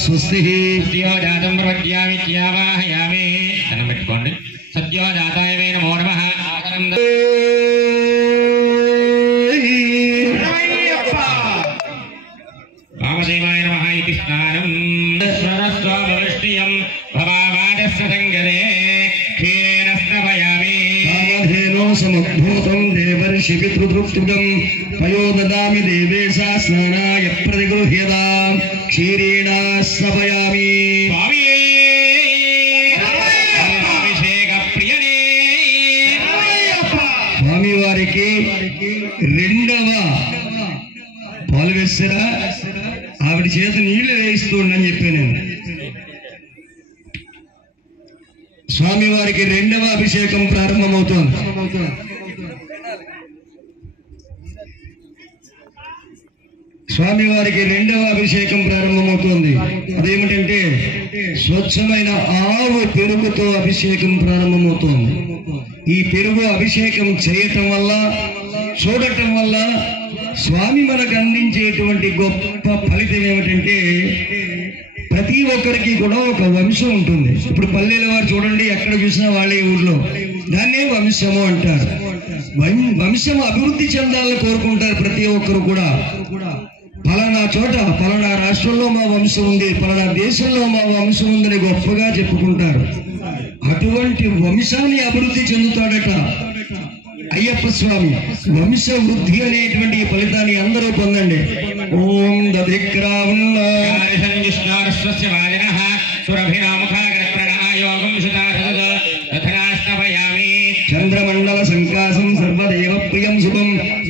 స్వస్తి సద్యోజాతం ప్రవజ్యామిత్యావాహయామి ధనం పెట్టుకోండి. సద్యోజాతాయ వై నమో నమః. వామదేవాయ నమః ఇతి స్నానం స్వరస్వామృష్టియం భవామాదస్య సంగరే క్షీరేణ స్నపయామి. కామధేనో సముద్భూతం దేవర్షి పితృతృప్తుగం పయో దదామి దేవేశా స్నానాయ ప్రతిగృహ్యతాం క్షీరేణ స్నపయామి. స్వామి వారికి రెండవ పాలు వేస్తారా ఆవిడ చేత నీళ్లు వేయిస్తుండని చెప్పాను నేను. స్వామి వారికి రెండవ అభిషేకం ప్రారంభమవుతోంది. స్వామి వారికి రెండవ అభిషేకం ప్రారంభమవుతోంది. అదేమిటంటే స్వచ్ఛమైన ఆవు పెరుగుతో అభిషేకం ప్రారంభమవుతోంది. ఈ పెరుగు అభిషేకం చేయటం వల్ల చూడటం వల్ల స్వామి మనకు అందించేటువంటి గొప్ప ఫలితం ఏమిటంటే ప్రతి ఒక్కరికి కూడా ఒక వంశం ఉంటుంది. ఇప్పుడు పల్లెల వారు చూడండి, ఎక్కడ చూసినా వాళ్ళే ఊర్లో దాన్నే వంశము అంటారు. వంశం అభివృద్ధి చెందాలని కోరుకుంటారు ప్రతి ఒక్కరు కూడా. పలానా చోట పలానా రాష్ట్రంలో మా వంశం ఉంది, పలానా దేశంలో మా వంశం ఉందని గొప్పగా చెప్పుకుంటారు. అటువంటి వంశాన్ని అభివృద్ధి చెందుతాడట అయ్యప్ప స్వామి. వంశ వృద్ధి అనేటువంటి ఫలితాన్ని అందరూ పొందండి. ఓం చంద్రమండల సంకాసం సర్వదేవ ప్రియం శుభం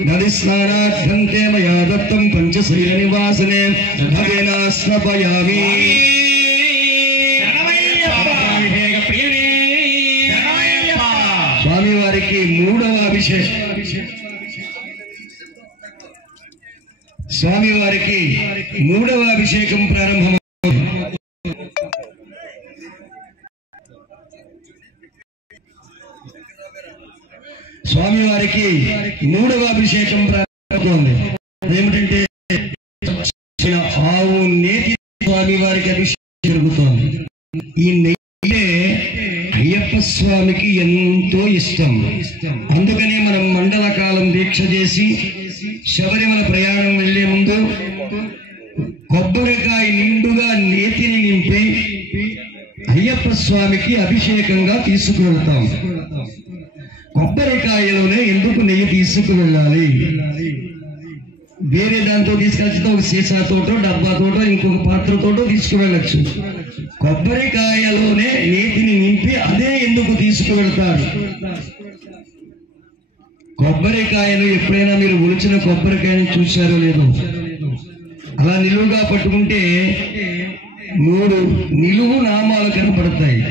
నది స్నానార్థంతే మయా దత్తం పంచశైల నివాసనే భవేనా స్నపయామి. స్వామి వారికి మూడవ అభిషేకం. స్వామి వారికి మూడవ అభిషేకం ప్రారంభం. స్వామి వారికి మూడవ అభిషేకం ప్రారంభమవుతోంది. అదేమిటంటే ఆవు నేతి స్వామి వారికి అభిషేకం జరుగుతోంది. ఈ నెయ్యి అయ్యప్ప స్వామికి ఎంతో ఇష్టం. అందుకనే మనం మండల కాలం దీక్ష చేసి శబరిమల ప్రయాణం వెళ్లే ముందు కొబ్బరికాయ నిండుగా నేతిని నింపి అయ్యప్ప స్వామికి అభిషేకంగా తీసుకువెళ్తాం. కొబ్బరికాయలోనే ఎందుకు నెయ్యి తీసుకువెళ్ళాలి? వేరే దాంతో తీసుకొచ్చితే ఒక సీసాతోటో డబ్బాతోటో ఇంకొక పాత్రతోటో తీసుకువెళ్ళచ్చు. కొబ్బరికాయలోనే నేతిని నింపి అదే ఎందుకు తీసుకువెళ్తారు? కొబ్బరికాయలు ఎప్పుడైనా మీరు ఒలిచిన కొబ్బరికాయను చూశారో లేదో, అలా నిలువుగా పట్టుకుంటే 3 నిలువు నామాలు కనపడతాయి.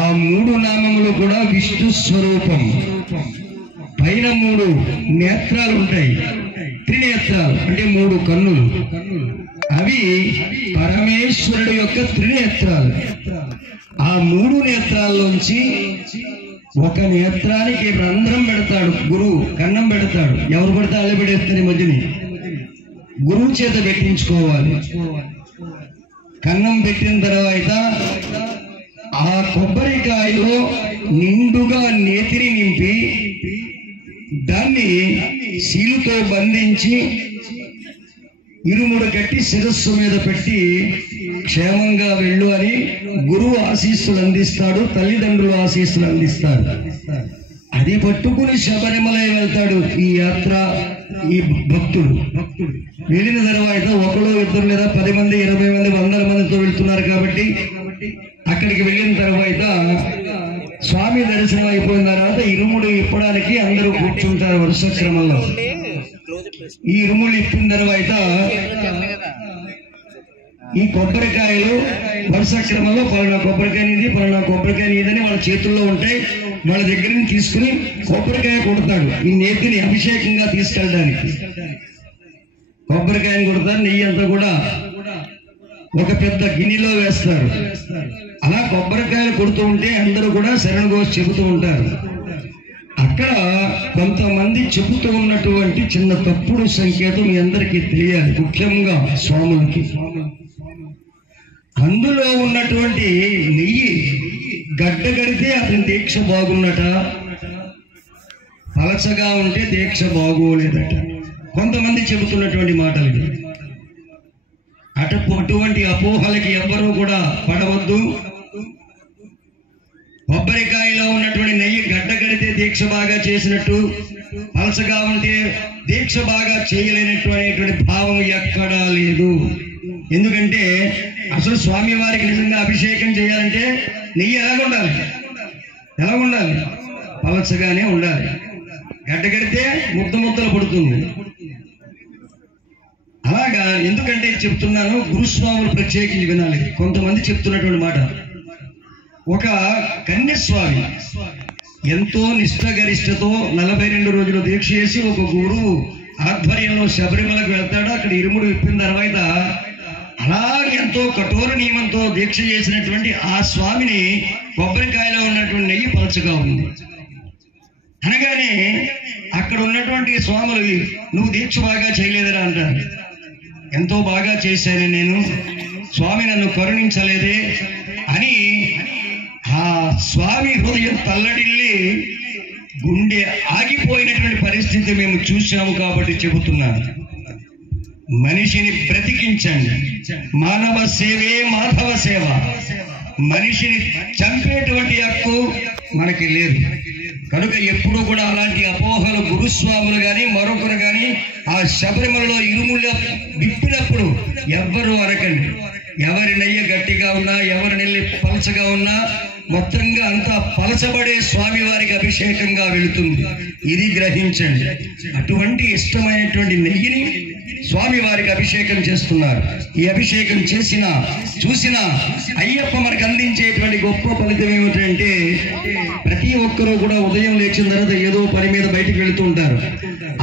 ఆ 3 నామములు కూడా విష్ణు స్వరూపం. పైన 3 నేత్రాలు ఉంటాయి, త్రినేత్రాలు అంటే 3 కన్నులు. అవి పరమేశ్వరుడు యొక్క త్రినేత్రాలు. ఆ 3 నేత్రాల్లోంచి ఒక నేత్రానికి రంధ్రం పెడతాడు గురువు, కన్నం పెడతాడు. ఎవరు పడితే అల్ల పెడేస్తారు. ఈ మధ్యని గురువు చేత పెట్టించుకోవాలి. కన్నం పెట్టిన తర్వాత ఆ కొబ్బరికాయలో నిండుగా నేతిని నింపి దాన్ని శీలుతో బంధించి ఇరుముడు కట్టి శిరస్సు మీద పెట్టి క్షేమంగా వెళ్ళు అని గురువు ఆశీస్సులు అందిస్తాడు, తల్లిదండ్రులు ఆశీస్సులు అందిస్తారు. అది పట్టుకుని శబరిమల వెళ్తాడు ఈ యాత్ర. ఈ భక్తుడు వెళ్ళిన తర్వాత 1, 2 లేదా 10 మంది 20 మంది 100 మందితో వెళ్తున్నారు కాబట్టి అక్కడికి వెళ్ళిన తర్వాత స్వామి దర్శనం అయిపోయిన తర్వాత ఇరుముడు ఇప్పడానికి అందరూ కూర్చుంటారు వరుస క్రమంలో. ఈ ఇరుములు ఇప్పిన తర్వాత ఈ కొబ్బరికాయలు వరుస క్రమంలో పలానా కొబ్బరికాయ నీది, పలానా కొబ్బరికాయ నీదని వాళ్ళ చేతుల్లో ఉంటాయి. వాళ్ళ దగ్గర నుంచి తీసుకుని కొబ్బరికాయ కొడతాడు. ఈ నేతిని అభిషేకంగా తీసుకెళ్ళడానికి కొబ్బరికాయని కొడతారు. నెయ్యి అంతా కూడా ఒక పెద్ద గిన్నెలో వేస్తారు. అలా కొబ్బరికాయలు కొడుతూ ఉంటే అందరూ కూడా శరణఘోష చెబుతూ ఉంటారు. అక్కడ కొంతమంది చెబుతూ ఉన్నటువంటి చిన్న తప్పుడు సంకేతం మీ అందరికీ తెలియాలి, ముఖ్యంగా స్వాములకి. అందులో ఉన్నటువంటి నెయ్యి గడ్డ కడితే అతని దీక్ష బాగున్నట, పలచగా ఉంటే దీక్ష బాగోలేదట. కొంతమంది చెబుతున్నటువంటి మాటలు. అటువంటి అపోహలకి ఎవ్వరూ కూడా పడవద్దు. కొబ్బరికాయలో ఉన్నటువంటి నెయ్యి గడ్డ కడితే దీక్ష బాగా చేసినట్టు, పలసగా ఉంటే దీక్ష బాగా చేయలేనట్టు అనేటువంటి భావం ఎక్కడా లేదు. ఎందుకంటే అసలు స్వామి వారికి నిజంగా అభిషేకం చేయాలంటే నెయ్యి ఎలా ఉండాలి? పలసగానే ఉండాలి. గడ్డ కడితే ముద్దలు పడుతుంది. అలాగా ఎందుకంటే చెప్తున్నాను, గురుస్వాములు ప్రత్యేకించి వినాలి. కొంతమంది చెప్తున్నటువంటి మాట, ఒక కన్యస్వామి ఎంతో నిష్ఠగరిష్టతో 42 రోజులు దీక్ష చేసి ఒక గురువు ఆధ్వర్యంలో శబరిమలకు వెళ్తాడు. అక్కడ ఇరుముడు విప్పిన తర్వాత అలాగే ఎంతో కఠోర నియమంతో దీక్ష చేసినటువంటి ఆ స్వామిని కొబ్బరికాయలో ఉన్నటువంటి నెయ్యి పలచగా ఉంది అనగానే అక్కడ ఉన్నటువంటి స్వాములు, నువ్వు దీక్ష బాగా చేయలేదురా అంటారు. ఎంతో బాగా చేశాను నేను, స్వామి నన్ను కరుణించలేదే అని ఆ స్వామి హృదయం తల్లడిల్లి గుండె ఆగిపోయినటువంటి పరిస్థితి మేము చూశాము. కాబట్టి చెబుతున్నాను, మనిషిని బ్రతికించండి. మానవ సేవే మాధవ సేవ. మనిషిని చంపేటువంటి హక్కు మనకి లేదు. కనుక ఎప్పుడూ కూడా అలాంటి అపోహలు గురుస్వాములు కానీ మరొకరు కానీ ఆ శబరిమలలో ఇరుముళ్ళ విప్పినప్పుడు ఎవ్వరూ అనకండి. ఎవరి నెయ్యి గట్టిగా ఉన్నా, ఎవరి నెల్లి పలచగా ఉన్నా, మొత్తంగా అంతా పలచబడే స్వామి వారికి అభిషేకంగా వెళుతుంది. ఇది గ్రహించండి. అటువంటి ఇష్టమైనటువంటి నెయ్యిని స్వామి వారికి అభిషేకం చేస్తున్నారు. ఈ అభిషేకం చూసిన అయ్యప్ప మనకు అందించేటువంటి గొప్ప ఫలితం ఏమిటంటే, ప్రతి ఒక్కరూ కూడా ఉదయం లేచిన తర్వాత ఏదో పని మీద బయటికి వెళుతూ ఉంటారు.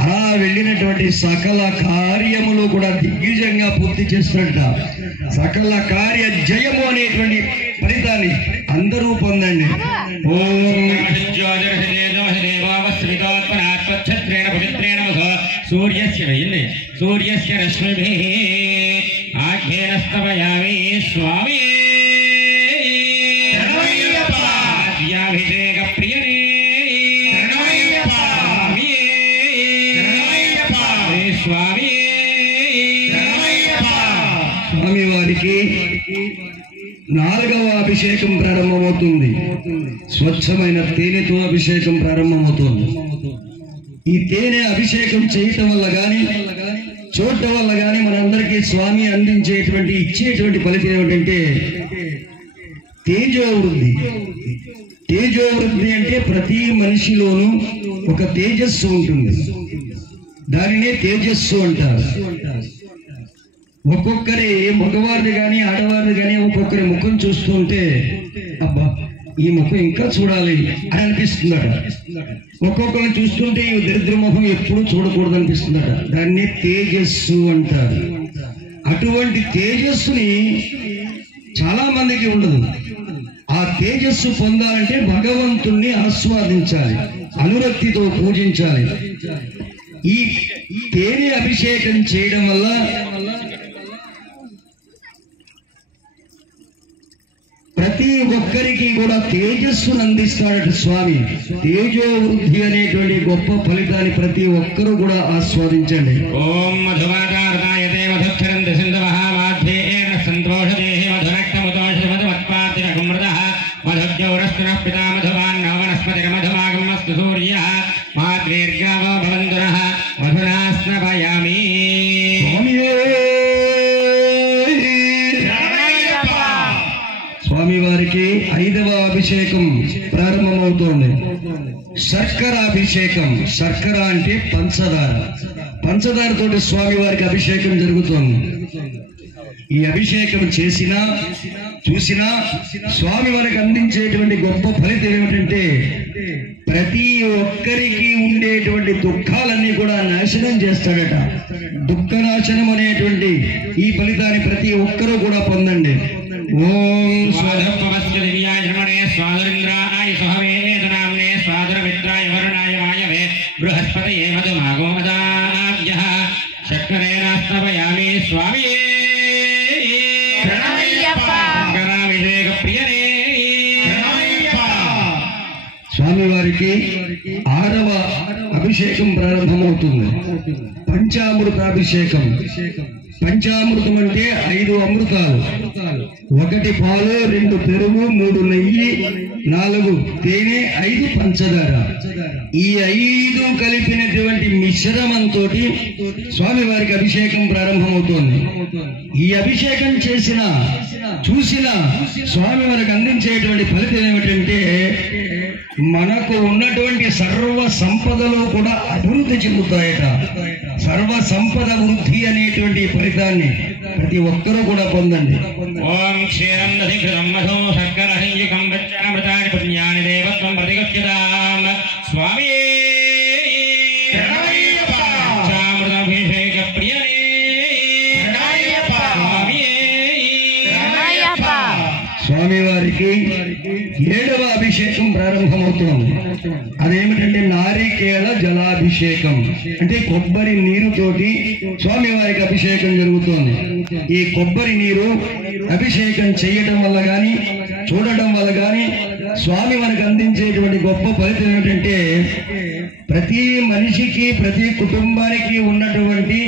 అలా వెళ్ళినటువంటి సకల కార్యములు కూడా దిగ్విజయంగా పూర్తి చేస్తున్నట్ట. సకల కార్య జయము అనేటువంటి ఫలితాన్ని అందరూ పొందండి. సూర్యస్య రశ్మిభిః ఆఘ్యేన స్తవయామి స్వామి ఆద్యాభిషేక ప్రియనే స్వామి. స్వామి వారికి 4వ అభిషేకం ప్రారంభమవుతుంది. స్వచ్ఛమైన తేనెతో అభిషేకం ప్రారంభమవుతుంది. ఈ తేనె అభిషేకం చేయటం వల్ల కానీ చూడటం వల్ల కానీ మనందరికీ స్వామి ఇచ్చేటువంటి ఫలితం ఏమిటంటే తేజోవృద్ధి. తేజోవృద్ధి అంటే ప్రతి మనిషిలోనూ ఒక తేజస్సు ఉంటుంది. దానినే తేజస్సు అంటారు. ఒక్కొక్కరి మగవారిని కానీ ఆడవారిని కానీ ఒక్కొక్కరి ముఖం చూస్తుంటే అబ్బా ఈ ముఖం ఇంకా చూడాలి అని అనిపిస్తుందట. ఒక్కొక్కరిని చూస్తుంటే ఈ దరిద్ర ముఖం ఎప్పుడు చూడకూడదు అనిపిస్తుందట. దాన్ని తేజస్సు అంటారు. అటువంటి తేజస్సుని చాలా మందికి ఉండదు. ఆ తేజస్సు పొందాలంటే భగవంతుణ్ణి ఆస్వాదించాలి, అనురక్తితో పూజించాలి. ఈ తేనె అభిషేకం చేయడం వల్ల ప్రతి ఒక్కరికి కూడా తేజస్సును అందిస్తాడట స్వామి. తేజోవృద్ధి అనేటువంటి గొప్ప ఫలితాన్ని ప్రతి ఒక్కరూ కూడా ఆస్వాదించండి. ఓం మధువాకారదాయతే మధుక్షరంత సింధవః మాధ్యేన సంతోషదేహి మధురక్తముతోషమధుమత్పార్తిరకుమృతః మధుద్యౌరస్తునః పితా మధువాన్ నవనస్పతిక మధుమాగమస్తు సూర్యః మాద్రీర్గావో భవంతునః మధునా స్నపయామి. స్వామి వారికి 5వ అభిషేకం ప్రారంభమవుతోంది. శర్కర అభిషేకం. శర్కర అంటే పంచదారతోటి స్వామి వారికి అభిషేకం జరుగుతోంది. ఈ అభిషేకం చూసినా స్వామి వారికి అందించేటువంటి గొప్ప ఫలితం ఏమిటంటే ప్రతి ఒక్కరికి ఉండేటువంటి దుఃఖాలన్నీ కూడా నాశనం చేస్తాడట. దుఃఖ నాశనం అనేటువంటి ఈ ఫలితాన్ని ప్రతి ఒక్కరూ కూడా పొందండి. ఓం స్వాధర్మవస్య దివ్యాయ శ్రమణే స్వాధరింద్రాయ సహవేదనామ్నే స్వాధరమిత్రాయ వరుణాయ వారికి 6వ అభిషేకం ప్రారంభమవుతుంది. పంచామృతాభిషేకం. పంచామృతం అంటే 5 అమృతాలు. 1 పాలు, 2 పెరుగు, 3 నెయ్యి, 4 తేనె, 5 పంచదార. ఈ 5 కలిపినటువంటి మిశ్రమంతో స్వామివారికి అభిషేకం ప్రారంభమవుతోంది. ఈ అభిషేకం చూసిన స్వామివారికి అందించేటువంటి ఫలితం ఏమిటంటే మనకు ఉన్నటువంటి సర్వ సంపదలు కూడా అభివృద్ధి చెందుతాయట. సర్వ సంపద వృద్ధి అనేటువంటి ఫలితాన్ని ప్రతి ఒక్కరూ కూడా పొందండి. ఓం క్షీరం నదిఘృతం మధో శర్కర సంయుగం వృత్యామృతాని పుణ్యాని దేవత్వం ప్రతిగచ్ఛతాం. స్వామి పంచామృతాభిషేక ప్రియనే స్వామివారికి 7వ అభిషేకం ప్రారంభమవుతోంది. అదేమిటంటే నారికేళ జలాభిషేకం. అంటే కొబ్బరి నీరుతోటి స్వామివారికి అభిషేకం జరుగుతోంది. ఈ కొబ్బరి నీరు అభిషేకం చేయడం వల్ల కానీ చూడటం వల్ల కానీ స్వామి మనకు అందించేటువంటి గొప్ప ఫలితం ఏమిటంటే ప్రతి మనిషికి ప్రతి కుటుంబానికి ఉన్నటువంటి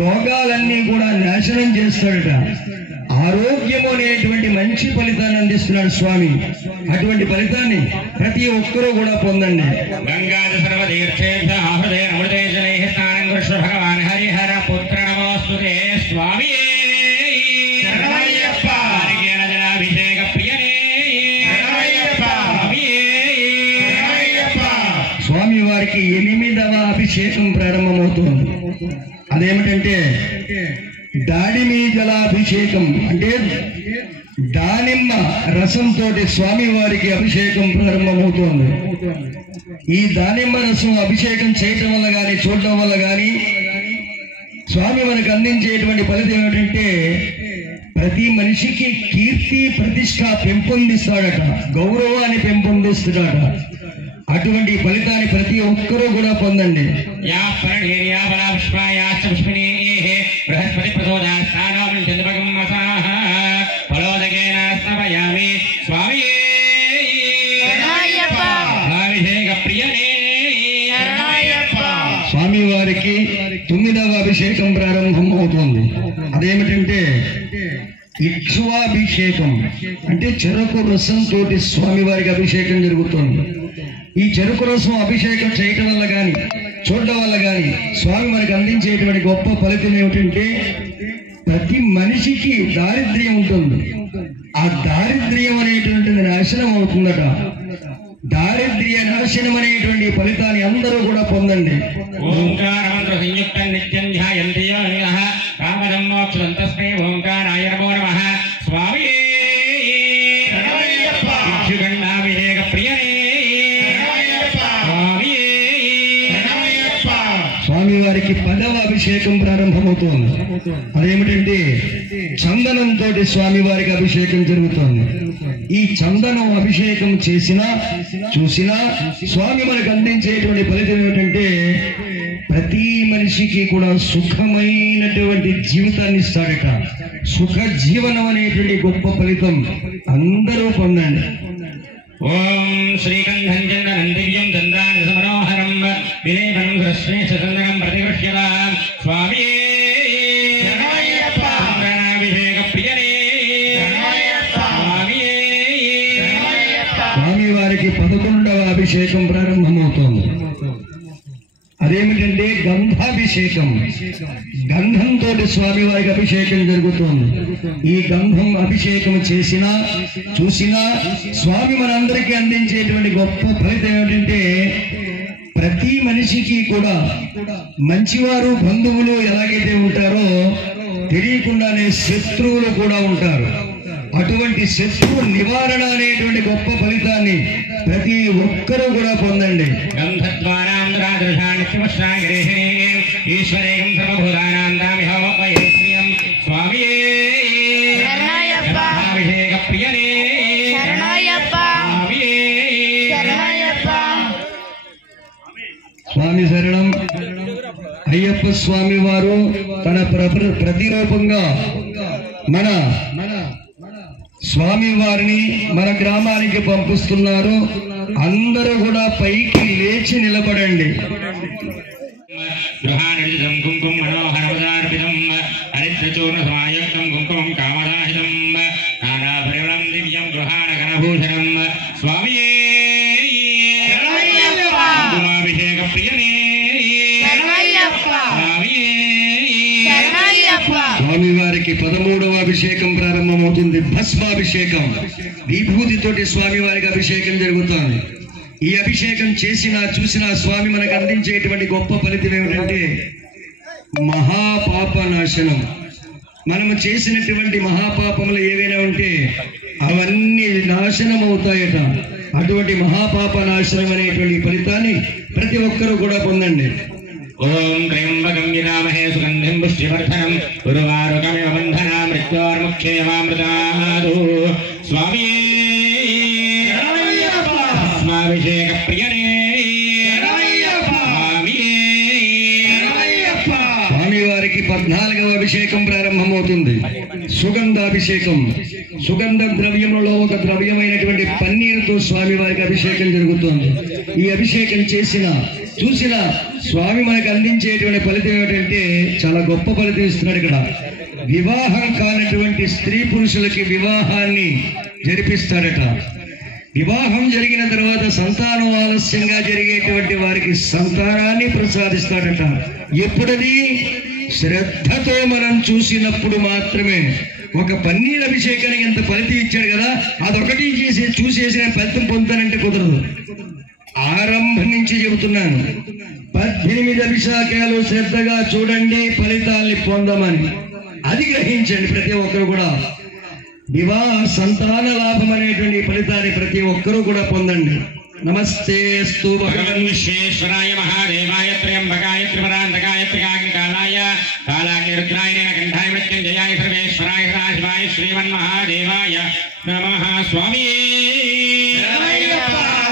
రోగాలన్నీ కూడా నాశనం చేస్తాడట. ఆరోగ్యము అనేటువంటి మంచి ఫలితాన్ని అందిస్తున్నాడు స్వామి. అటువంటి ఫలితాన్ని ప్రతి ఒక్కరూ కూడా పొందండి. గంగాద సర్వతీర్థేభ్యః ఆహృదేన అమృతేజనైః స్నానం కృష్ణ భగవాన్ హరిహర పుత్ర నమోస్తుతే. స్వామి శరణమయ్యప్ప. నారికేళ జలాభిషేక ప్రియనే స్వామి వారికి 8వ అభిషేకం ప్రారంభమవుతుంది. అదేమిటంటే దాడిమి జలాభిషేకం. అంటే దానిమ్మ రసంతో స్వామి వారికి అభిషేకం ప్రారంభమవుతోంది. ఈ దానిమ్మ రసం అభిషేకం చేయటం వల్ల కానీ చూడటం వల్ల కానీ స్వామి మనకు అందించేటువంటి ఫలితం ఏమిటంటే ప్రతి మనిషికి కీర్తి ప్రతిష్ట పెంపొందిస్తాడట, గౌరవాన్ని పెంపొందిస్తాడట. అటువంటి ఫలితాన్ని ప్రతి ఒక్కరూ కూడా పొందండి. బృహస్పతి ప్రచోదయాత్తానాం చంద్రమగం మసాః ఫలోదకేన స్నపయామి. స్వామి శరణమయ్యప్ప. అభిషేక ప్రియనే శరణమయ్యప్ప. స్వామి వారికి 9వ అభిషేకం ప్రారంభం అవుతుంది. అదేమిటంటే ఇక్ష్వాభిషేకం. అంటే చెరకు రసంతో స్వామి వారికి అభిషేకం జరుగుతుంది. ఈ చెరుకు రసం అభిషేకం చేయటం వల్ల కానీ చూడటం వల్ల కానీ స్వామి మనకు అందించేటువంటి గొప్ప ఫలితం ఏమిటంటే ప్రతి మనిషికి దారిద్ర్యం ఉంటుంది. ఆ దారిద్ర్యం అనేటువంటిది నాశనం అవుతుందట. దారిద్ర్య నాశనం అనేటువంటి ఫలితాన్ని అందరూ కూడా పొందండి. ఓంకారమంత్ర సంయుక్తం నిత్యం ధ్యాయంతి యోనినః కామదం మోక్షదం తస్మై ఓంకారాయ నమో నమః. స్వామి శరణమయ్యప్ప. ఇక్షుగండాభిషేక ప్రియనే స్వామి వారికి 10వ అభిషేకం ప్రారంభమవుతోంది. అదేమిటంటే చందనంతో స్వామి వారికి అభిషేకం జరుగుతోంది. ఈ చందనం అభిషేకం చూసినా స్వామి మనకు అందించేటువంటి ఫలితం ఏమిటంటే ప్రతి మనిషికి కూడా సుఖమైనటువంటి జీవితాన్ని ఇస్తాడట. సుఖ జీవనం అనేటువంటి గొప్ప ఫలితం అందరూ పొందండి. ఓం శ్రీకంఠం చందనం దివ్యం దండాని సమనోహరం విలేపనం హృశ్రేష్ఠ చందనం ప్రతిగృహ్యతాం. స్వామి శరణమయ్యప్ప. చందనాభిషేక ప్రియనే శరణమయ్యప్ప. స్వామి శరణమయ్యప్ప. స్వామి వారికి 11వ అభిషేకం ప్రారంభమవుతోంది. అదేమిటంటే గంధాభిషేకం. గంధంతో స్వామి వారికి అభిషేకం జరుగుతోంది. ఈ గంధం అభిషేకం చూసినా స్వామి మనందరికీ అందించేటువంటి గొప్ప ఫలితం ఏమిటంటే ప్రతి మనిషికి కూడా మంచివారు బంధువులు ఎలాగైతే ఉంటారో తెలియకుండానే శత్రువులు కూడా ఉంటారు. అటువంటి శత్రు నివారణ అనేటువంటి గొప్ప ఫలితాన్ని ప్రతి ఒక్కరూ కూడా పొందండి. ఈశ్వరేకం సర్వభూతానాం దామిహోమయం. స్వామి అభిషేక ప్రియనే స్వామి శరణం. అయ్యప్ప స్వామి వారు తన ప్రతిరూపంగా మన స్వామి వారిని మన గ్రామానికి పంపిస్తున్నారు. అందరూ కూడా పైకి లేచి నిలబడండి. గృహానిజం కుంకుమ మనోహరవదార్పితం హరిద్రచూర్ణ సమాయుక్తం కుంకుమం కామదాహితం నానాభరణం దివ్యం గృహాణ గణభూషణం స్వామియే కుంకుమాభిషేక ప్రియనే స్వామివారికి 13వ అభిషేకం ప్రారంభమవుతుంది. భస్మాభిషేకం, విభూతితోటి స్వామివారికి అభిషేకం జరుగుతుంది. ఈ అభిషేకం చేసినా చూసినా స్వామి మనకు అందించేటువంటి గొప్ప ఫలితం ఏమిటంటే మహాపాప నాశనం. మనము చేసినటువంటి మహాపాపములు ఏవైనా ఉంటే అవన్నీ నాశనం అవుతాయట. అటువంటి మహాపాప నాశనం అనేటువంటి ఫలితాన్ని ప్రతి ఒక్కరూ కూడా పొందండి. ఓం త్రయంబకం విరామహే సుగంధిం పుష్టివర్ధనం ఉర్వారుకమివ బంధనా మృత్యోర్ముక్షేమామృతాదు స్వామియే భస్మాభిషేక ప్రియనే స్వామివారికి 14వ అభిషేకం ప్రారంభమవుతుంది. సుగంధాభిషేకం. సుగంధ ద్రవ్యములలో ఒక ద్రవ్యమైనటువంటి పన్నీరుతో స్వామివారికి అభిషేకం జరుగుతుంది. ఈ అభిషేకం చేసిన చూసిన స్వామి మనకు అందించేటువంటి ఫలితం ఏమిటంటే చాలా గొప్ప ఫలితం ఇస్తున్నాడు. ఇక్కడ వివాహం కానటువంటి స్త్రీ పురుషులకి వివాహాన్ని జరిపిస్తాడట. వివాహం జరిగిన తర్వాత సంతానం ఆలస్యంగా జరిగేటువంటి వారికి సంతానాన్ని ప్రసాదిస్తాడట. ఎప్పుడది శ్రద్ధతో మనం చూసినప్పుడు మాత్రమే. ఒక పన్నీర్ అభిషేకానికి ఎంత ఫలితం ఇచ్చాడు కదా, అదొకటి చూసేసి నేను ఫలితం పొందుతానంటే కుదరదు. ఆరంభం నుంచి చెబుతున్నాను, 18 అభిషేకాలు శ్రద్ధగా చూడండి, ఫలితాల్ని పొందమని. అది గ్రహించండి ప్రతి ఒక్కరు కూడా. వివాహ సంతాన లాభం అనేటువంటి ఫలితాన్ని ప్రతి ఒక్కరూ కూడా పొందండి. నమస్తేస్తు భగవన్ విశ్వేశ్వరాయ మహాదేవాయ త్ర్యంబకాయ త్రిపురాంతకాయ త్రికాగ్నికాలాయ కాలాగ్నిరుద్రాయ నీలకంఠాయ మృత్యుంజయాయ సర్వేశ్వరాయ సదాశివాయ శ్రీమన్మహాదేవాయ నమః.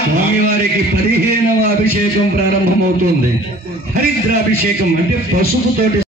స్వామివారికి 15వ అభిషేకం ప్రారంభమవుతుంది. హరిద్రాభిషేకం అంటే పసుపుతోటి